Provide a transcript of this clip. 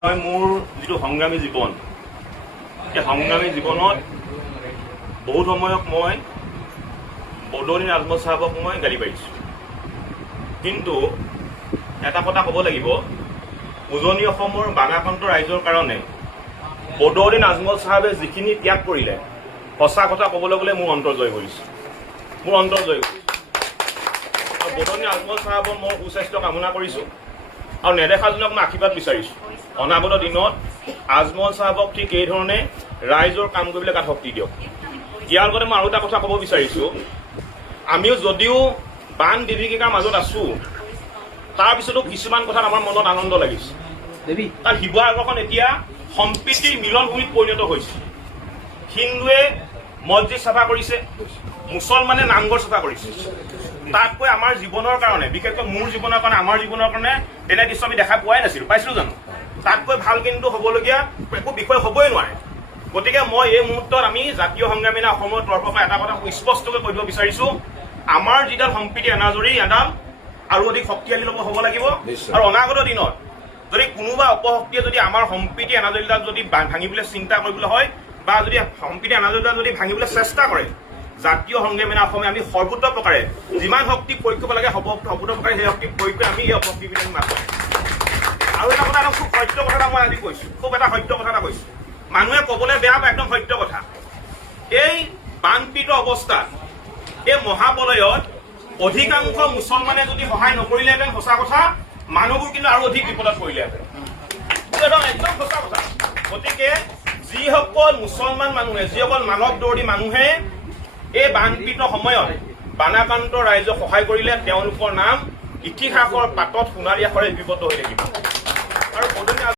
মোৰ যিটো সংগ্ৰামী জীৱন, এই সংগ্ৰামী জীৱনত বহুত সময়ত মই বদৌনী নাজমল চাহাবক মই গালি পাৰিছোঁ। কিন্তু এটা কথা ক'ব লাগিব, উজনি অসমৰ বানাকান্ত ৰাইজৰ কাৰণে বদৌনী নাজমল চাহাবে যিখিনি ত্যাগ কৰিলে, সঁচা কথা ক'বলৈ গ'লে মোৰ অন্তৰ জয় কৰিছে, মোৰ অন্তৰ জয় কৰিছে। আৰু বদৌনী নাজমল চাহাবৰ মই সুস্বাস্থ্য কামনা কৰিছোঁ আৰু নেদেখাজনক মই আশীৰ্বাদ বিচাৰিছোঁ। অনাগত দিনত আজমল চাহাবক ঠিক এই ধৰণে ৰাইজৰ কাম কৰিবলৈ গাত শক্তি দিয়ক। ইয়াৰ লগতে মই আৰু এটা কথা ক'ব বিচাৰিছোঁ, আমিও যদিও বান বিভীষিকাৰ মাজত আছোঁ, তাৰপিছতো কিছুমান কথাত আমাৰ মনত আনন্দ লাগিছে। কাৰণ শিৱসাগৰখন এতিয়া সম্প্ৰীতিৰ মিলনভূমিত পৰিণত হৈছে। হিন্দুৱে মছজিদ চাফা কৰিছে, মুছলমানে নামঘৰ চাফা কৰিছে। তাতকৈ আমাৰ জীৱনৰ কাৰণে, বিশেষকৈ মোৰ জীৱনৰ কাৰণে, আমাৰ জীৱনৰ কাৰণে তেনে দৃশ্য আমি দেখা পোৱাই নাছিলোঁ, পাইছিলোঁ জানো? তাতকৈ ভাল কিন্তু হ'বলগীয়া একো বিষয় হ'বই নোৱাৰে। গতিকে মই এই মুহূৰ্তত আমি জাতীয় সংগ্ৰামী অসমৰ তৰফৰ পৰা এটা কথা স্পষ্টকৈ কৈ দিব বিচাৰিছোঁ, আমাৰ যিডাল সম্প্ৰীতি এনাজৰী এডাল আৰু অধিক শক্তিশালী হ'ব লাগিব। আৰু অনাগত দিনত যদি কোনোবা অপশক্তিয়ে যদি আমাৰ সম্প্ৰীতি এনাজৰীডাল যদি ভাঙিবলৈ চিন্তা কৰিবলৈ হয় বা যদি সম্প্ৰীতি এনাজৰীডাল যদি ভাঙিবলৈ চেষ্টা কৰে, জাতীয় সংগ্ৰামী অসমে আমি সৰ্বোচ্চ প্ৰকাৰে যিমান শক্তি প্ৰয়োগ কৰিব লাগে সৰ্বোচ্চ প্ৰকাৰে সেই শক্তি প্ৰয়োগ কৰি আমি এই অপশক্তিবিলাক নাপাওঁ। আৰু এটা কথা, খুব সত্য কথা এটা মই আজি কৈছোঁ, খুব এটা সত্য কথা এটা কৈছোঁ, মানুহে ক'বলৈ বেয়া পায়, একদম সত্য কথা। এই বানপীড়িত অৱস্থাত এই মহাপ্ৰলয়ত অধিকাংশ মুছলমানে যদি সহায় নকৰিলেহেঁতেন, সঁচা কথা, মানুহবোৰ কিন্তু আৰু অধিক বিপদত পৰিলেহেঁতেন। একদম সঁচা কথা। গতিকে যিসকল মুছলমান মানুহে, যিসকল মানৱ দৰ্দী মানুহে এই বানপীড়িত সময়ত বানাকান্ত ৰাইজক সহায় কৰিলে, তেওঁলোকৰ নাম ইতিহাসৰ পাতত সোণালী আখৰে লিপিবদ্ধ হৈ থাকিব।